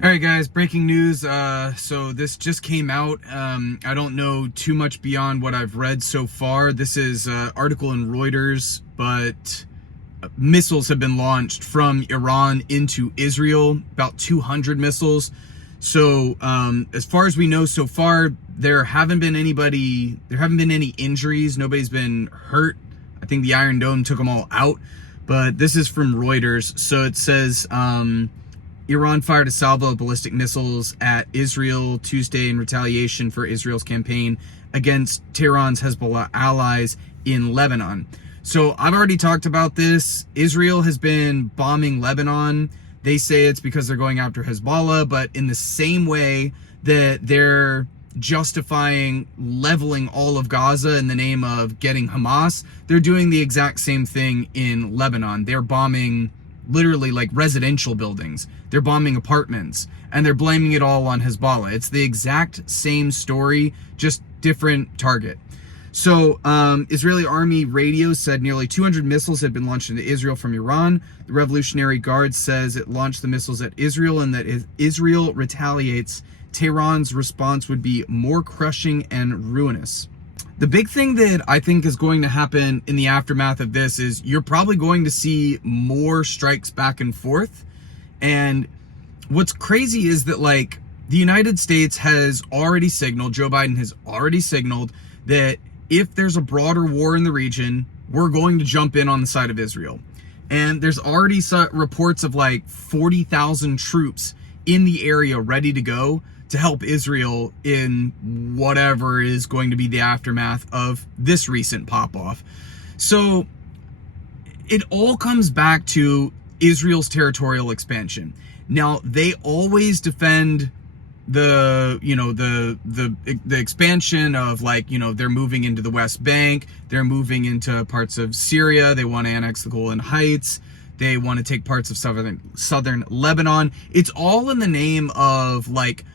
All right, guys, breaking news. So this just came out. I don't know too much beyond what I've read so far. This is an article in Reuters, but missiles have been launched from Iran into Israel, about 200 missiles. So as far as we know so far, there haven't been any injuries. Nobody's been hurt. I think the Iron Dome took them all out, but this is from Reuters. So it says, Iran fired a salvo of ballistic missiles at Israel Tuesday in retaliation for Israel's campaign against Tehran's Hezbollah allies in Lebanon. So I've already talked about this. Israel has been bombing Lebanon. They say it's because they're going after Hezbollah, but in the same way that they're justifying leveling all of Gaza in the name of getting Hamas, they're doing the exact same thing in Lebanon. They're bombing literally like residential buildings. They're bombing apartments, and they're blaming it all on Hezbollah. It's the exact same story, just different target. So Israeli army radio said nearly 200 missiles had been launched into Israel from Iran. The Revolutionary Guard says it launched the missiles at Israel, and that if Israel retaliates, Tehran's response would be more crushing and ruinous. The big thing that I think is going to happen in the aftermath of this is you're probably going to see more strikes back and forth. And what's crazy is that, like, the United States has already signaled, Joe Biden has already signaled that if there's a broader war in the region, we're going to jump in on the side of Israel. And there's already reports of like 40,000 troops in the area ready to go to help Israel in whatever is going to be the aftermath of this recent pop-off. So it all comes back to Israel's territorial expansion. Now, they always defend the expansion of, like, they're moving into the West Bank, they're moving into parts of Syria, they want to annex the Golan Heights, they want to take parts of southern Lebanon. It's all in the name of, like,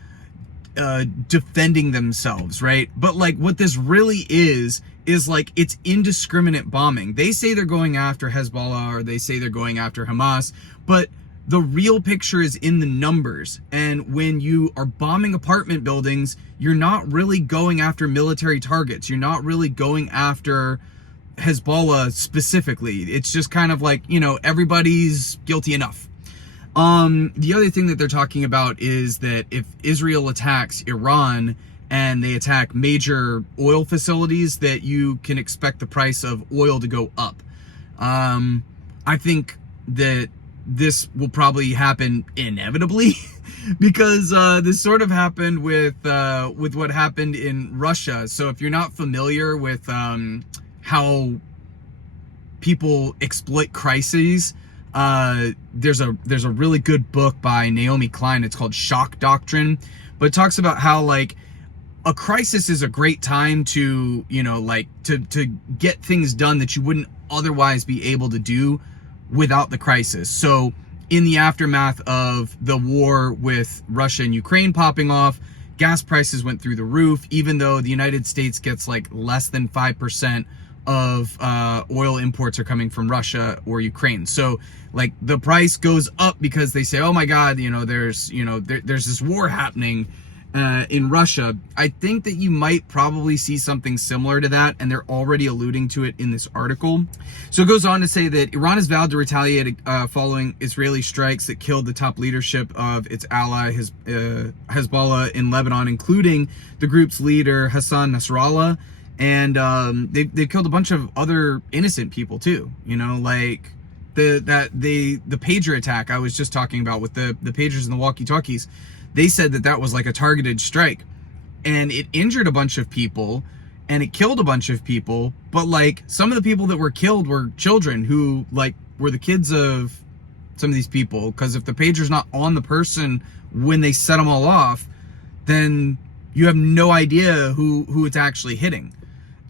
defending themselves, right? But like what this really is like it's indiscriminate bombing. They say they're going after Hezbollah, or they say they're going after Hamas, but the real picture is in the numbers. And when you are bombing apartment buildings, you're not really going after military targets. You're not really going after Hezbollah specifically. It's just kind of like, everybody's guilty enough. The other thing that they're talking about is that if Israel attacks Iran and they attack major oil facilities, that you can expect the price of oil to go up. I think that this will probably happen inevitably because this sort of happened with what happened in Russia. So if you're not familiar with how people exploit crises, there's a really good book by Naomi Klein. It's called Shock Doctrine, but it talks about how, like, a crisis is a great time to, to get things done that you wouldn't otherwise be able to do without the crisis. So in the aftermath of the war with Russia and Ukraine popping off, gas prices went through the roof, even though the United States gets like less than 5% of oil imports are coming from Russia or Ukraine. So like the price goes up because they say, oh my God, there's this war happening in Russia. I think that you might probably see something similar to that, and they're already alluding to it in this article. So it goes on to say that Iran has vowed to retaliate following Israeli strikes that killed the top leadership of its ally Hezbollah in Lebanon, including the group's leader Hassan Nasrallah. And they killed a bunch of other innocent people too, like the pager attack I was just talking about with the pagers and the walkie-talkies. They said that was like a targeted strike, and it injured a bunch of people and it killed a bunch of people. But like some of the people that were killed were children who like were the kids of some of these people, because if the pager's not on the person when they set them all off, then you have no idea who it's actually hitting.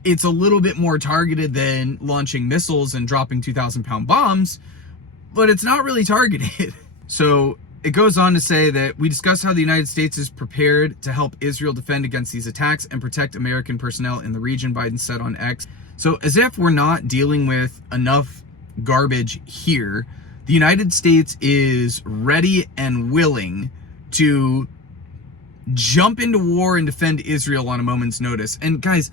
It's a little bit more targeted than launching missiles and dropping 2,000-pound bombs, but it's not really targeted. So it goes on to say that we discussed how the United States is prepared to help Israel defend against these attacks and protect American personnel in the region, Biden said on X. So as if we're not dealing with enough garbage here, the United States is ready and willing to jump into war and defend Israel on a moment's notice. And guys,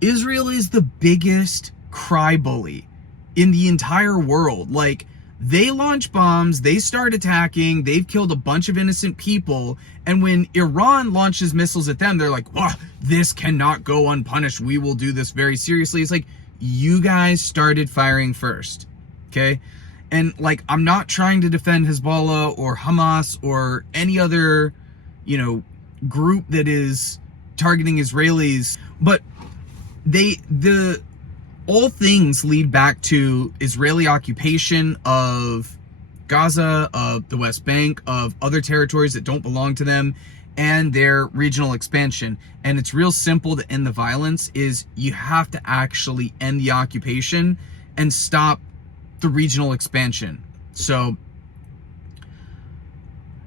Israel is the biggest cry bully in the entire world. Like, they launch bombs, they start attacking, they've killed a bunch of innocent people, and when Iran launches missiles at them, they're like, "Whoa, this cannot go unpunished. We will do this very seriously." It's like, you guys started firing first, okay? And like, I'm not trying to defend Hezbollah or Hamas or any other, group that is targeting Israelis, but all things lead back to Israeli occupation of Gaza, of the West Bank, of other territories that don't belong to them, and their regional expansion. And it's real simple to end the violence is you have to actually end the occupation and stop the regional expansion. So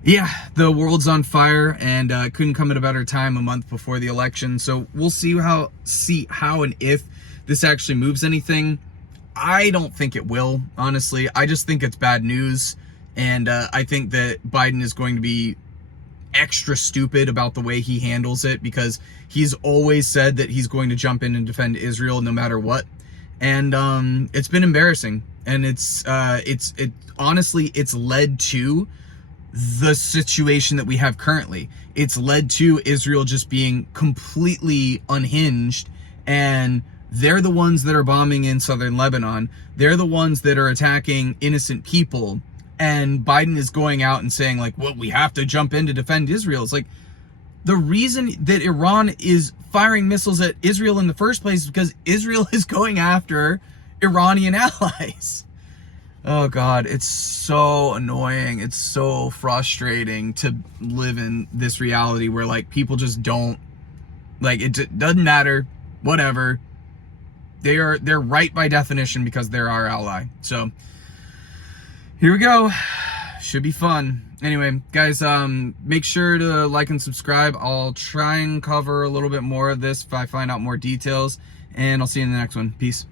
yeah, the world's on fire, and couldn't come at a better time a month before the election. So we'll see how and if this actually moves anything. I don't think it will, honestly. I just think it's bad news, and I think that Biden is going to be extra stupid about the way he handles it, because he's always said that he's going to jump in and defend Israel no matter what, and it's been embarrassing, and it's honestly, it's led to the situation that we have currently. It's led to Israel just being completely unhinged, and they're the ones that are bombing in southern Lebanon. They're the ones that are attacking innocent people, and Biden is going out and saying like, well, we have to jump in to defend Israel. It's like, the reason that Iran is firing missiles at Israel in the first place is because Israel is going after Iranian allies. Oh God, it's so annoying. It's so frustrating to live in this reality where like people just don't, like, it doesn't matter, whatever. They're right by definition because they're our ally. So here we go. Should be fun. Anyway, guys, make sure to like and subscribe. I'll try and cover a little bit more of this if I find out more details, and I'll see you in the next one. Peace.